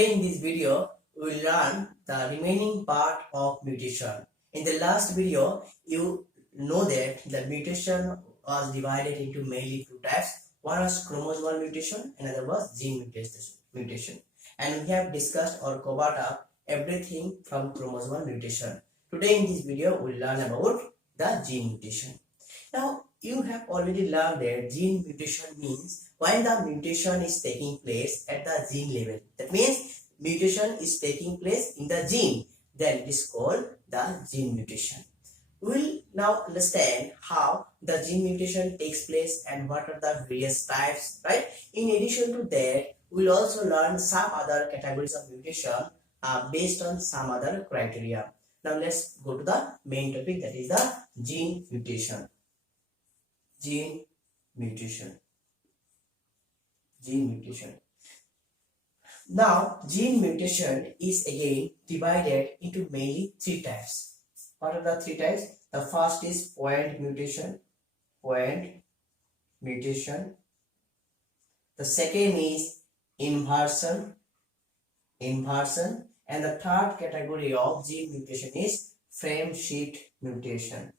Today in this video, we will learn the remaining part of mutation. In the last video, you know that the mutation was divided into mainly two types. One was chromosomal mutation, another was gene mutation. And we have discussed or covered up everything from chromosomal mutation. Today in this video, we will learn about the gene mutation. Now, you have already learned that gene mutation means when the mutation is taking place at the gene level. That means mutation is taking place in the gene. Then it is called the gene mutation. We will now understand how the gene mutation takes place and what are the various types, right? In addition to that, we will also learn some other categories of mutation based on some other criteria. Now let's go to the main topic, that is the gene mutation. Gene mutation. Now, gene mutation is again divided into mainly three types. What are the three types? The first is point mutation. The second is inversion. And the third category of gene mutation is frame shift mutation.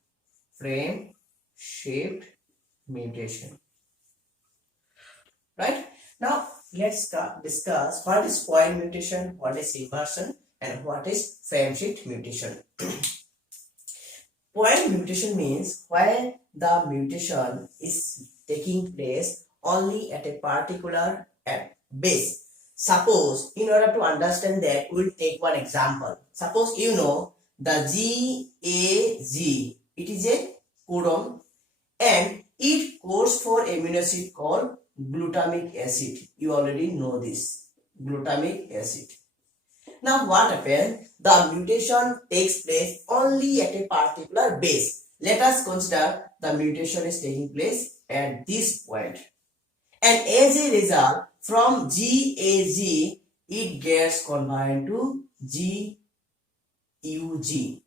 Right? Now let's discuss what is point mutation, what is inversion, and what is frame shift mutation. Point mutation means when the mutation is taking place only at a particular base. Suppose, in order to understand that, we'll take one example. Suppose you know the GAG, it is a codon and it codes for amino acid called glutamic acid. You already know this, glutamic acid. Now what happens? The mutation takes place only at a particular base. Let us consider the mutation is taking place at this point. And as a result, from GAG, it gets converted to GUG.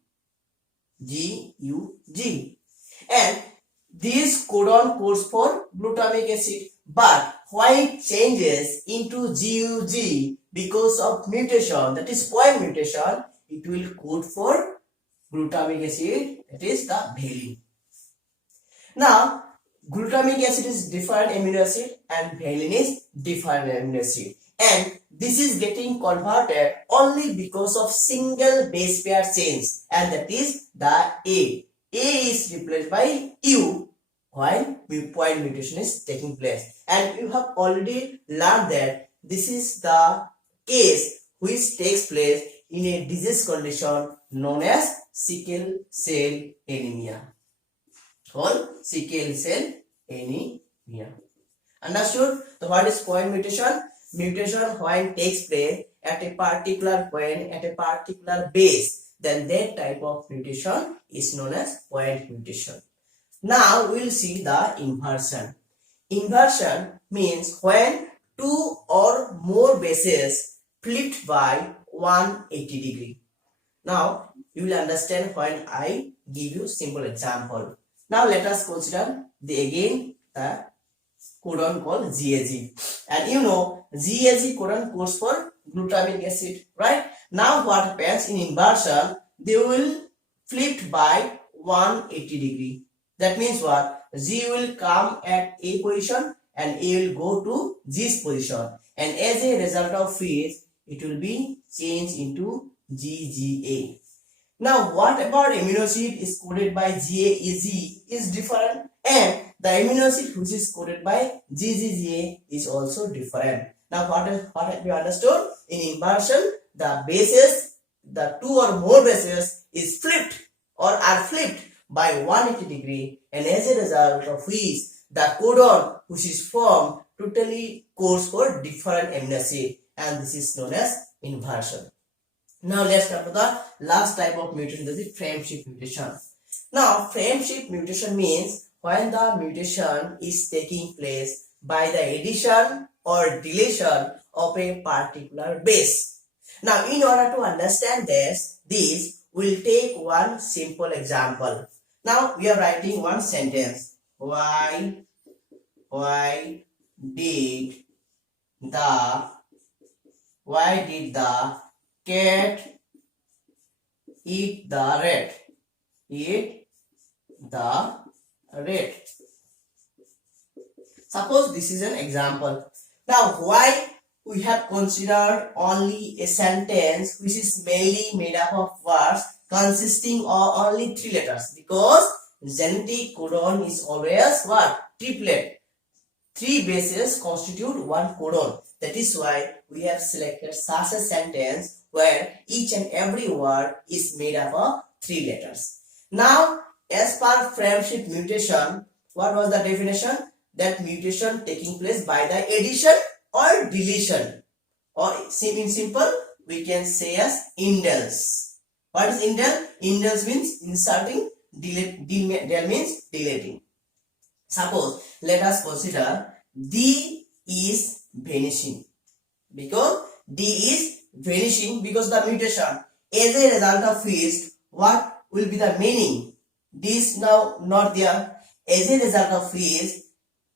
And this codon codes for glutamic acid. But when it changes into GUG because of mutation, that is point mutation, it will code for glutamic acid, that is the valine. Now, glutamic acid is different amino acid and valine is different amino acid. And this is getting converted only because of single base pair change, and that is the A. A is replaced by U while point mutation is taking place. And you have already learned that this is the case which takes place in a disease condition known as sickle cell anemia. Understood? So what is point mutation? Mutation when takes place at a particular point, at a particular base, then that type of mutation is known as point mutation. Now we will see the inversion. Inversion means when two or more bases flipped by 180 degree. Now you will understand when I give you simple example. Now let us consider the codon called GAG. And you know GAG codon codes for glutamic acid, right? Now what happens in inversion? They will flip by 180 degree. That means what? G will come at A position and A will go to G's position. And as a result of which, it will be changed into GGA. Now what about amino acid is coded by GAG is different, and the amino acid which is coded by GGA is also different. Now what have you understood? In inversion, the bases, the two or more bases is flipped or are flipped by 180 degree, and as a result of which the codon which is formed totally codes for different amino acid, and this is known as inversion. Now let's come to the last type of mutation, that is frame shift mutation. Now frame shift mutation means when the mutation is taking place by the addition or deletion of a particular base. Now in order to understand this, we'll take one simple example. Now we are writing one sentence. Why did the why did the cat eat the rat? Eat the rat. Suppose this is an example. Now why we have considered only a sentence which is mainly made up of words consisting of only 3 letters? Because genetic codon is always what? Triplet. 3 bases constitute 1 codon. That is why we have selected such a sentence where each and every word is made up of 3 letters. Now, as per frameshift mutation, what was the definition? That mutation taking place by the addition or deletion, or in simple we can say as indels. What is indel? Indels means inserting, del means deleting. Suppose let us consider D is vanishing, because D is vanishing because the mutation. As a result of which, what will be the meaning? D is now not there. As a result of which,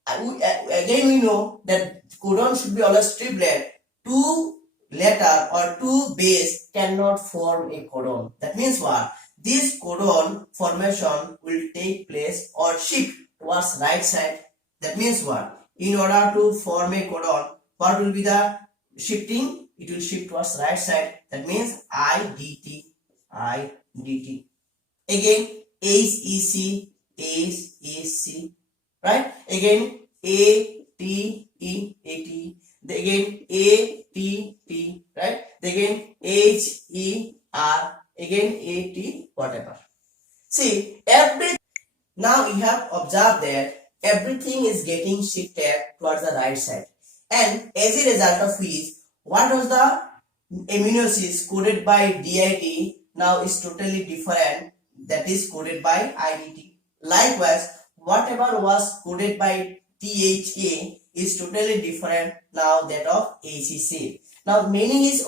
again we know that codon should be always triplet. 2 letter or 2 base cannot form a codon. That means what? This codon formation will take place or shift towards right side. That means what? In order to form a codon, what will be the shifting? It will shift towards right side. That means IDT. Again HEC, right? Again ATE, again ATT, right? Again HER, again AT, whatever. See, now you have observed that everything is getting shifted towards the right side, and as a result of which, what was the amino acids coded by DIT now is totally different, that is coded by IDT. Likewise, whatever was coded by THA is totally different now that of HEC. Now meaning is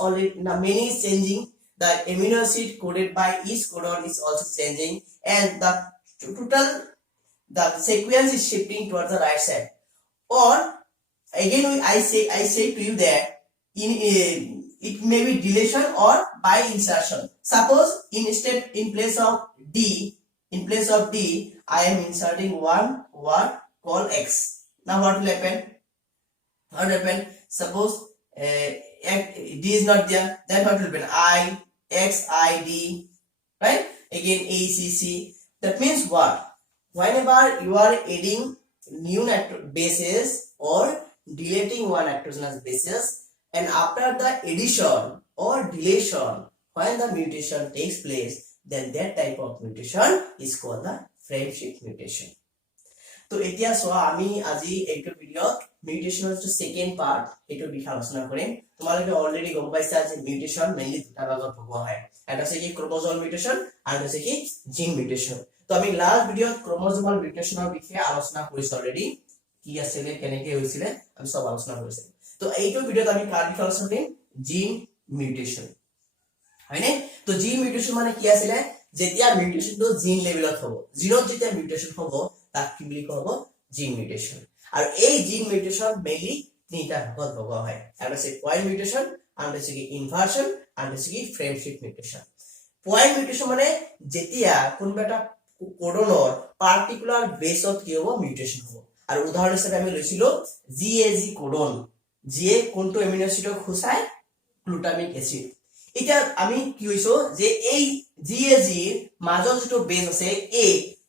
changing. The amino acid coded by each codon is also changing, and the sequence is shifting towards the right side. Or again I say to you that it may be deletion or by insertion. Suppose in place of D, I am inserting one word called X. Now what will happen? Suppose D is not there, then what will happen? IXID, right? Again ACC. That means what? Whenever you are adding new bases or deleting one nitrogenous bases, and after the addition or deletion, when the mutation takes place, then that type of mutation is called the frameshift mutation. তো এতিয়া সোয়া আমি আজি এইটো video মিউটেশনৰ যে second part এটো বিষয় আলোচনা কৰিম। তোমালোকে অলৰেডি গম পাইছা যে মিউটেশন মেইনলি দুটা ভাগত ভগোৱা হয়, এটা আছে কি ক্ৰোমোজোম মিউটেশন আৰু এটা আছে কি জিন মিউটেশন। তো আমি লাস্ট ভিডিওত ক্ৰোমোজোমাল মিউটেশনৰ বিষয়ে আলোচনা কৰিছো অলৰেডি, কি আছিল কেনেকৈ হৈছিল আমি সব আলোচনা কৰিছো। তো এইটো ভিডিওত আমি কাৰ বিষয়ে আলোচনা কৰিম? জিন মিউটেশন, হয়নে? তো জিন মিউটেশন মানে কি আছিল? যেতিয়া মিউটেশনটো জিন লেভেলত হ'ব, জিনত যেতিয়া মিউটেশন হ'ব তাক কি বুলি কোৱা হ'ব? জিন মিউটেশন। আৰু এই জিন মিউটেশন মেইনলি তিনিটা ভাগত ভগোৱা হয়, এটা আছে পয়েন্ট মিউটেশন, আনটো আছে কি ইনভাৰ্সন, আনটো আছে কি ফ্ৰেমশিফট মিউটেশন। পয়েন্ট মিউটেশন মানে যেতিয়া কোনোবা এটা কোডনৰ পাৰ্টিকুলাৰ বেছত কি হ'ব? মিউটেশন হ'ব। আৰু উদাহৰণ হিচাপে আমি লৈছিলো GAG কোডন, যিয়ে কোনটো এমিনো এসিডক খুচায়? Glutamic acid. এতিয়া আমি কি হৈছো যে এই GAG ৰ মাজত যেটো বেস আছে A,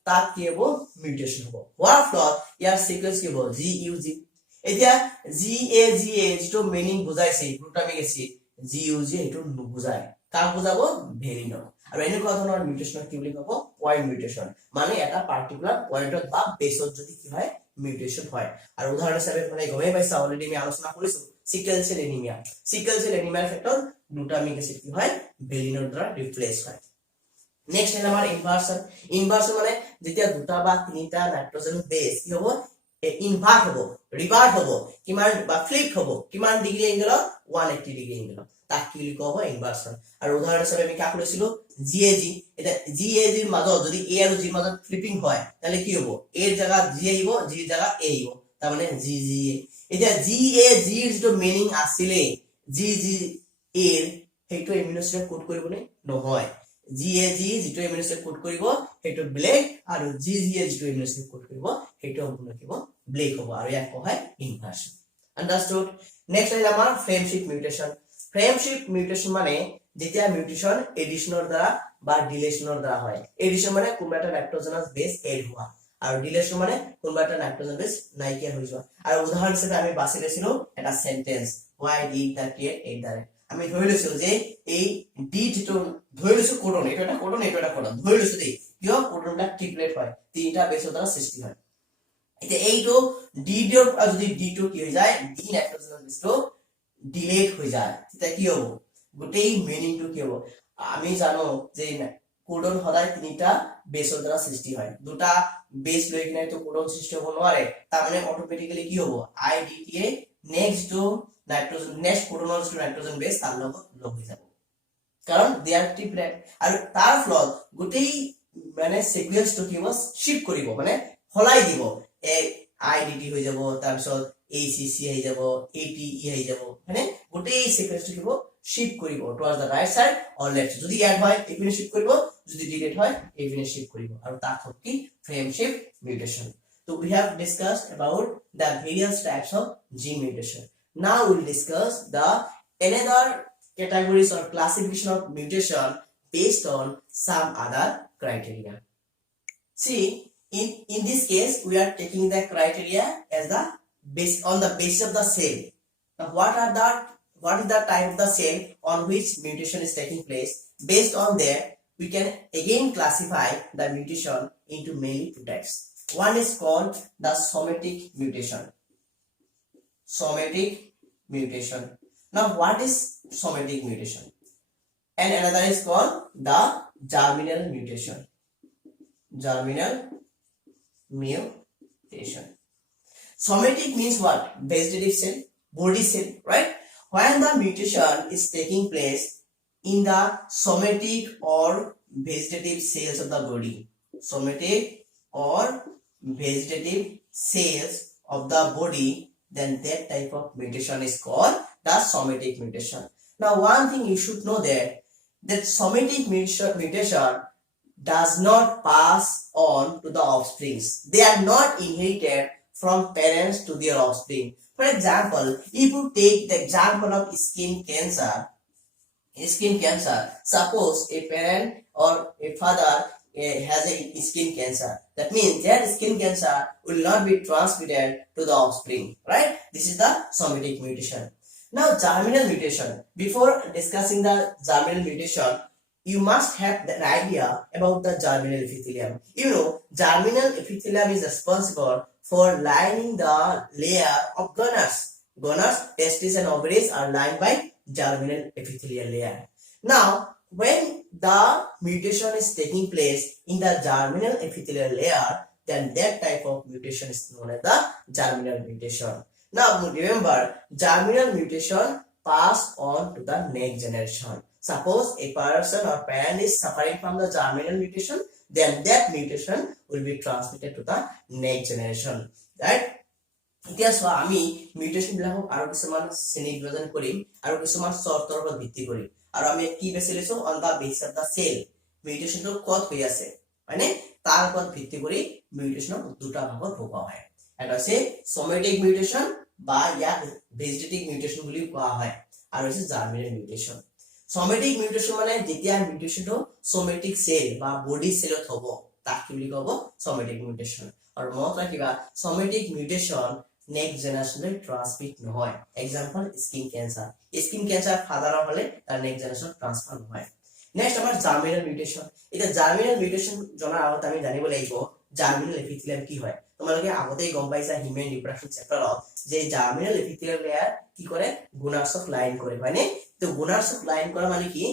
তাত কি হ'ব? মিউটেশন হ'ব। হোৱাৰ ফলত ইয়াৰ সিকোয়েন্স কি হ'ব? GUG। এতিয়া GAG যেটো মিনিং বুজাইছে গ্লুটামিক এসিড, GUG এটো নুবুজায়, কাক বুজাব? ভেলিনক। আৰু এনেকুৱা ধৰণৰ মিউটেশন কি বুলি ক'ব? Point mutation. মানে এটা পাৰ্টিকুলাৰ পয়েন্টত বা বেসত যদি কি হয়? মিউটেশন হয়। আৰু উদাহৰণ হিচাপে মানে গমেই পাইছা, অলৰেডি আমি আলোচনা কৰিছো sickle cell anaemia. Sickle cell এনিমিয়াৰ ক্ষেত্ৰত গ্লুটামিক এসিড কি হয়? ভেলিনৰ দ্বাৰা ৰিপ্লেস হয়। নেক্সট আছে আমাৰ ইনভাৰ্সন। ইনভাৰ্সন মানে যেতিয়া দুটা বা তিনিটা নাইট্ৰজেন বেস কি হ'ব? ইনভার্ট হ'ব, ৰিভাৰ্ট হ'ব, কিমান বা ফ্লিপ হ'ব, কিমান ডিগ্ৰী এংগেলত? 180 ডিগ্ৰী এংগেলত, তাক কি বুলি কোৱা হয়? ইনভাৰ্সন। আৰু উদাহৰণ হিচাপে আমি কাক লৈছিলো? GAG। এটা GAG ৰ মাজত যদি A আৰু G ৰ মাজত ফ্লিপিং হয় তাহলে কি হ'ব? A ৰ জায়গা G আহিব, G ৰ জায়গা A আহিব, তাৰ মানে GGA। এতিয়া GAG ৰ যেটো মিনিং আছিলে এৰ সেইটো এমিনো এচিডক কোড কৰিবনে নহয় যিটো এমিনো এচিড কোড কৰিব সেইটো ব্লেক আৰু এ যিটো এমিনো এচিড কোড কৰিব সেইটো সম্পূৰ্ণ কিব ব্লেক হ'ব আৰু ইয়াক কোৱা হয় ইনভাৰ্সন আন্ডাৰস্টুড নেক্সট আহিল আমাৰ ফ্ৰেমশিপ মিউটেশন মানে যেতিয়া মিউটেশন এডিশনৰ দ্বাৰা বা ডিলেশনৰ দ্বাৰা হয় এডিশন মানে কোনবা এটা নাইট্ৰজেনাছ বেস এড হোৱা আৰু ডিলেশন মানে কোনবা এটা নাইট্ৰজেন বেস নাইকিয়া হৈ যোৱা আৰু উদাহৰণ হিচাপে আমি বাছি লৈছিলো এটা sentence why did the create a direct আমি ধৰি লৈছো যে এই ডি যেটো ধৰি লৈছো কোডন এটা কোডন ধৰি লৈছো দেই কিয় কোডনটা ট্রিপলেট হয় তিনটা বেসৰ দ্বাৰা সৃষ্টি হয় এতিয়া এইটো ডি দিৰ যদি ডি টো কি হৈ যায় ডি নাইট্ৰজেনাছ বেসটো ডিলেট হৈ যায় তেতিয়া কি হ'ব গোটেই মিনিংটো কি হ'ব আমি জানো যে কোডন সদায় তিনিটা বেসৰ দ্বাৰা সৃষ্টি হয় দুটা বেস লৈ কিনে তো কোডন সৃষ্টি হ'ব নোৱাৰে তাৰ মানে অটোমেটিক্যালি কি হ'ব আইডিটি এ নেক্সট টু নাইট্ৰজেন নেক্সট কোডনৰ যিটো নাইট্ৰজেন বেস তাৰ লগত লগ হৈ যাব কাৰণ দে আৰ ট্রিপলেট আৰু তাৰ ফলত গোটেই মানে সিকোয়েন্সটো কি হ'ব শিফট কৰিব মানে হলাই দিব এ আইডিটি হৈ যাব তাৰ পিছত এসিসি হৈ যাব এটি হৈ যাব মানে গোটেই সিকোয়েন্সটো কি হ'ব শিফট কৰিব towards the right side or left যদি এড হয় এইপিনে শিফট কৰিব যদি ডিলিট হয় এইপিনে শিফট কৰিব আৰু তাক কি frame shift mutation so we have discussed about the various types of gene mutation now we'll discuss the another categories or classification of mutation based on some other criteria see in this case we are taking the criteria as the base on the basis of the cell now what is the type of the cell on which mutation is taking place based on that we can again classify the mutation into mainly two types one is called the somatic mutation now what is somatic mutation and another is called the germinal mutation somatic means what vegetative cell body cell right when the mutation is taking place in the somatic or vegetative cells of the body somatic or vegetative cells of the body then that type of mutation is called the somatic mutation now one thing you should know that somatic mutation does not pass on to the offsprings they are not inherited from parents to their offspring for example if you take the example of skin cancer suppose a parent or a father has a skin cancer that means their skin cancer will not be transmitted to the offspring right this is the somatic mutation now germinal mutation before discussing the germinal mutation you must have an idea about the germinal epithelium you know germinal epithelium is responsible for lining the layer of gonad testes and ovaries are lined by germinal epithelial layer now when the mutation is taking place in the germinal epithelial layer then that type of mutation is known as the germinal mutation now remember germinal mutation pass on to the next generation suppose a person or parent is suffering from the germinal mutation then that mutation will be transmitted to the next generation right এতিয়া সোয়া আমি mutation বিলাকক আৰু কিছুমান শ্ৰেণী বিভাজন কৰিম আৰু কিছুমান চৰ্তৰ ওপৰত ভিত্তি কৰিম আৰু আমি কি বেছি লৈছো on the base of the cell মিউটেশনটো কত হৈ আছে মানে তাৰ ওপৰত ভিত্তি কৰি মিউটেশনক দুটা ভাগত ভগোৱা হয় এটা আছে সোমেটিক মিউটেশন বা ইয়াক ভেজিটেটিভ মিউটেশন বুলি কোৱা হয় আৰু আছে জার্মিনেল মিউটেশন সোমেটিক মিউটেশন মানে যেতিয়া মিউটেশনটো সোমেটিক সেল বা বডি সেলত হ'ব তাক কি বুলি ক'ব সোমেটিক মিউটেশন আৰু মনত ৰাখিবা সোমেটিক মিউটেশন নেক্সট জেনাৰেশনলৈ ট্ৰান্সমিট নহয় এক্সাম্পল স্কিন ক্যান্সাৰ ফাদাৰৰ হলে তাৰ নেক্সট জেনাৰেশন ট্ৰান্সফাৰ নহয় নেক্সট আমাৰ জার্মিনেল মিউটেশন এটা জার্মিনেল মিউটেশন জনাৰ আগত আমি জানিব লাগিব জার্মিনেল এপিথেলিয়াম কি হয় তোমালোকে আগতেই গম পাইছা হিউম্যান রিপ্রোডাকশন চ্যাপ্টাৰত যে জার্মিনেল এপিথেলিয়াল লেয়ার কি কৰে গুণাৰ্চক লাইন কৰে হয়নে তো গুণাৰ্চক লাইন কৰা মানে কি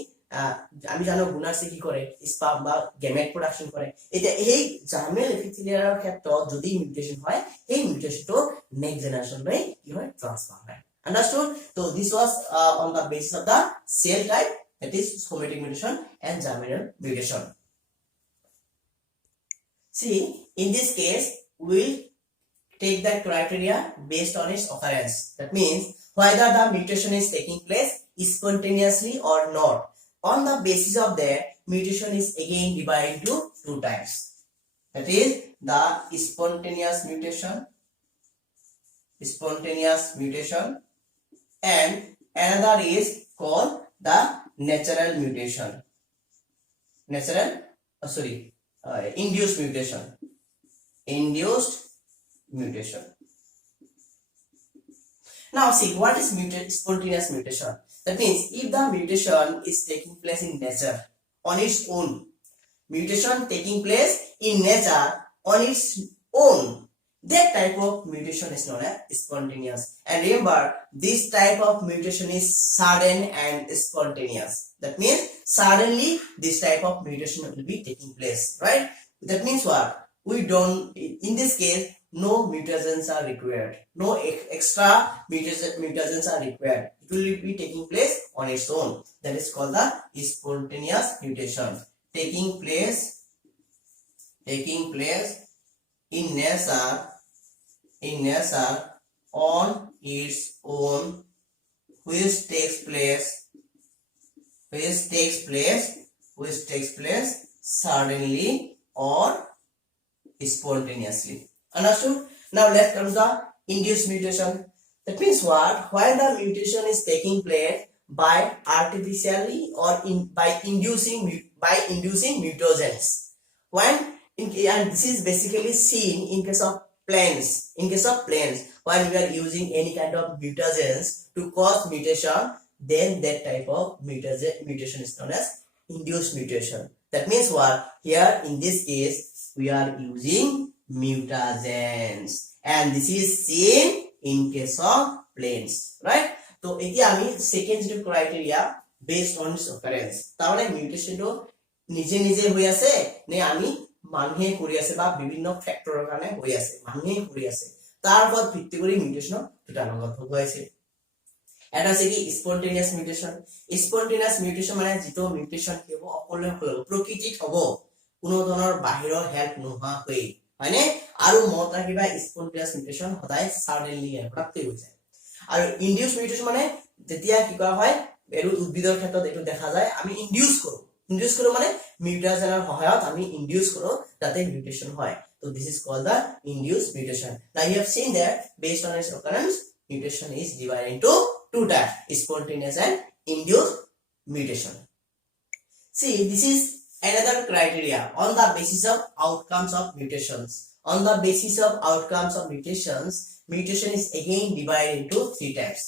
আমি জানো গুণাৰ্চে কি কৰে স্পার্ম বা গেমেট প্রোডাকশন কৰে এটা এই জার্মিনেল এপিথেলিয়ালৰ ক্ষেত্ৰত যদি মিউটেশন হয় এই মিউটেশনটো নেক্সট জেনাৰেশনলৈ কি হয় ট্ৰান্সফাৰ হয় understood so this was on the basis of the cell type that is somatic mutation and germinal mutation see in this case we'll take the criteria based on its occurrence. That means whether the mutation is taking place spontaneously or not. On the basis of that, mutation is again divided into two types. That is the spontaneous mutation, and another is called the natural mutation. Induced mutation. Now see, what is spontaneous mutation? That means if the mutation is taking place in nature on its own, mutation taking place in nature on its own, that type of mutation is known as spontaneous. And remember, this type of mutation is sudden and spontaneous. That means suddenly this type of mutation will be taking place, right? That means what? We don't, in this case, no mutagens are required. No extra mutagens are required. It will be taking place on its own. That is called the spontaneous mutation. Taking place in nature on its own, which takes place suddenly or spontaneously. Understood? Now let's come to the induced mutation. That means what? While the mutation is taking place by artificially or by inducing mutagens. And this is basically seen in case of plants. When we are using any kind of mutagens to cause mutation, then that type of mutation is known as induced mutation. That means what? Here in this case, we are using mutagens, and this is seen in case of plants, right? So এতিয়া আমি second যেটো criteria based on it's occurrence, তার মানে মিউটেশনটো নিজে নিজে হৈ আছে নে আমি মানুহে কৰি আছে বা বিভিন্ন ফ্যাক্টৰৰ কাৰণে হৈ আছে, মানুহে কৰি আছে, তাৰ ওপৰত ভিত্তি কৰি মিউটেশন দুটা লগত হৈ আছে। এটা আছে কি স্পন্টেনিয়াস মিউটেশন মানে যেটো মিউটেশন কি হ'ব অকলে প্ৰকৃতিত হ'ব, কোনো ধৰণৰ বাহিৰৰ হেল্প নোহোৱা হৈ, হয়নে? আৰু মত ৰাখিবা স্পন্টেনিয়াস মিউটেশন সদায় সাডেনলি প্ৰাপ্তি হৈ যায়। আৰু ইনডিউস মিউটেশন মানে যেতিয়া কি কৰা হয়, এৰু উদ্ভিদৰ ক্ষেত্ৰত এটো দেখা যায়, আমি ইনডিউস কৰো মানে মিউটেশনৰ সহায়ত আমি ইনডিউস কৰো যাতে মিউটেশন হয়। So this is called the induced mutation. Now you have seen that based on its occurrence, mutation is divided into two types, spontaneous and induced mutation. See, this is another criteria on the basis of outcomes of mutations. On the basis of outcomes of mutations, mutation is again divided into three types.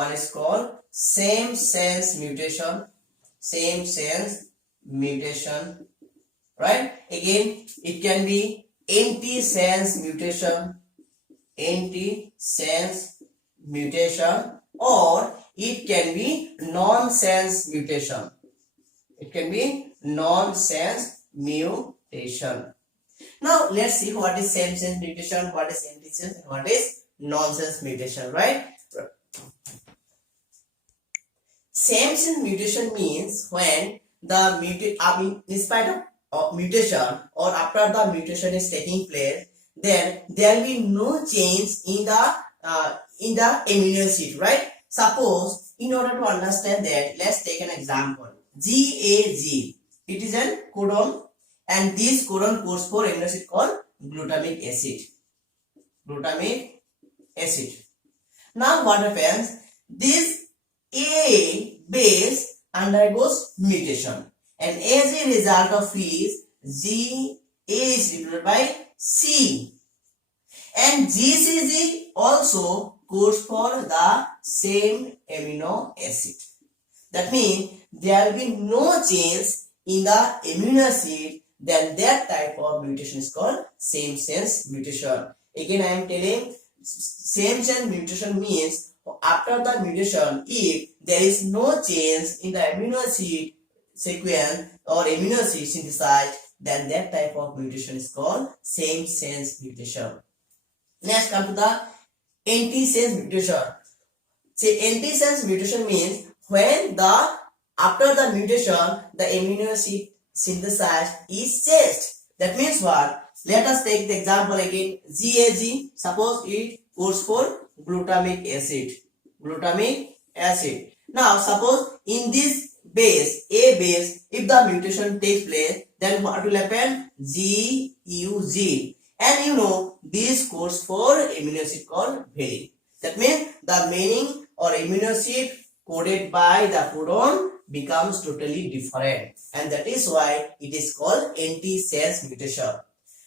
One is called same sense mutation, right? Again, it can be anti-sense mutation, or it can be non-sense mutation. Now let's see what is same sense mutation, what is anti-sense, and what is non-sense mutation, right? Same sense mutation means when the in spite of mutation or after the mutation is taking place, then there will be no change in the amino acid, right? Suppose, in order to understand that, let's take an example. GAG, it is a codon, and this codon codes for amino acid called glutamic acid. Now what happens? This A base undergoes mutation, and as a result of which GA is replaced by C, and GCG also codes for the same amino acid. That means there will be no change in the amino acid, then that type of mutation is called same sense mutation. Again, I am telling, same sense mutation means after the mutation, if there is no change in the amino acid sequence or amino acid synthesized, then that type of mutation is called same sense mutation. Next, come to the anti-sense mutation. See, anti-sense mutation means when after the mutation, the amino acid synthesized is changed. That means what? Let us take the example again. GAG, suppose it codes for glutamic acid. Glutamic acid. Now, suppose in this base, A base, if the mutation takes place, then what will happen? GUG. And you know, this codes for amino acid called valine. That means the meaning or amino acid coded by the codon becomes totally different. And that is why it is called anti-sense mutation.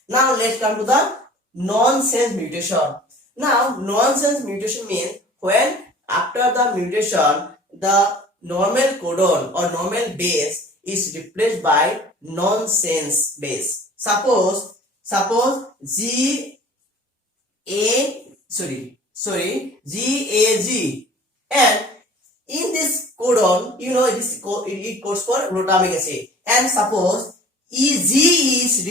Now let's come to the nonsense mutation. Now nonsense mutation means when after the mutation the normal codon or normal base is replaced by nonsense base. Suppose GAG, and in this codon, you know, it codes for glutamic acid, and suppose EG is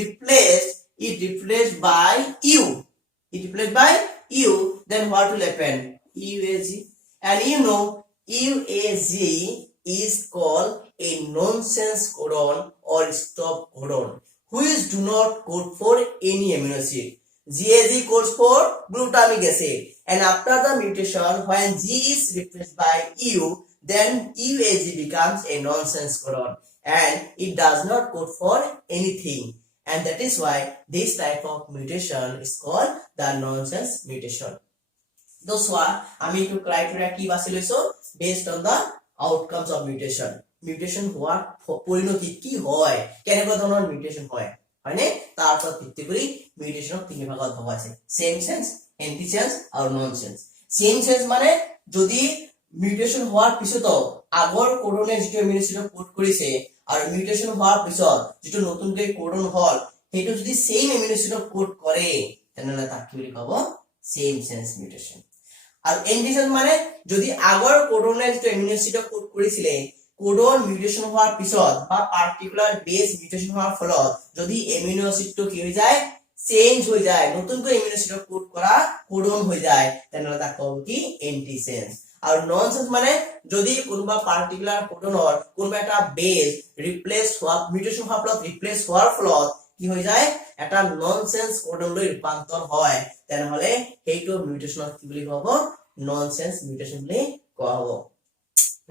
replaced by U. It replaced by U, then what will happen? UAG. And you know, UAG is called a nonsense codon or stop codon, which do not code for any amino acid. GAG codes for glutamic acid, and after the mutation, when G is replaced by U, then UAG becomes a nonsense codon and it does not code for anything. And that is why this type of mutation is called the nonsense mutation. Thus why আমি একটু criteria কি বাছি লৈছো based on the outcomes of mutation. Mutation হোৱাৰ পৰিণতি কি হয়, কেনেকুৱা ধৰণৰ mutation হয়, হয়নে? তাৰ ওপৰত ভিত্তি কৰি mutation তিনি ভাগত ভগা আছে, same sense, anti sense আৰু non sense. Same sense মানে যদি mutation হোৱাৰ পিছতো আগৰ কোডনে যিটো এমিনো এসিডক কোড কৰিছে আৰু মিউটেশন হোৱাৰ পিছত যেটো নতুনকৈ কোডন হল হেতু যদি সেম এমিনো এসিডক কোড কৰে তেনেহলে তাক কি বুলি কব? Same sense mutation. আৰু এন্টিসেন্স মানে যদি আগৰ কোডনে যেটো এমিনো এসিডক কোড কৰিছিলে কোডন মিউটেশন হোৱাৰ পিছত বা পাৰ্টিকুলাৰ বেস মিউটেশন হোৱাৰ ফলত যদি এমিনো এসিডটো কি হৈ যায় চেঞ্জ হৈ যায়, নতুনকৈ এমিনো এসিডক কোড কৰা কোডন হৈ যায়, তেনেহলে তাক কব কি? এন্টিসেন্স। আৰু ননসেন্স মানে যদি কোনোবা পার্টিকুলার কোডনৰ কোনোবা এটা বেস ৰিপ্লেস হোৱা মিউটেশন হোৱাৰ ফলত ৰিপ্লেস হোৱাৰ ফলত কি হৈ যায় এটা ননসেন্স কোডনলৈ ৰূপান্তৰ হয়, তেনেহলে সেইটো মিউটেশনক কি বুলি কব? ননসেন্স মিউটেশন বুলি কোৱা হ'ব।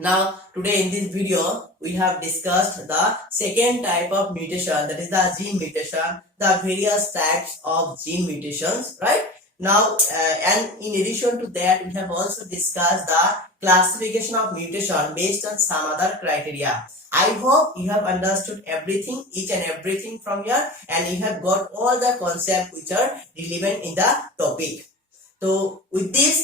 Now today in this video we have discussed the second type of mutation, that is the gene mutation, the various types of gene mutations, right? Now and in addition to that we have also discussed the classification of mutation based on some other criteria. I hope you have understood everything, each and everything from here, and you have got all the concepts which are relevant in the topic. So with this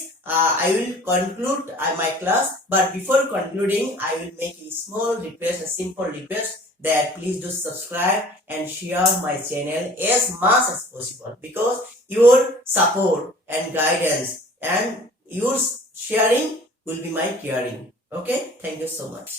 I will conclude my class, but before concluding I will make a small request, a simple request, that please do subscribe and share my channel as much as possible, because your support and guidance and your sharing will be my caring. Okay, thank you so much.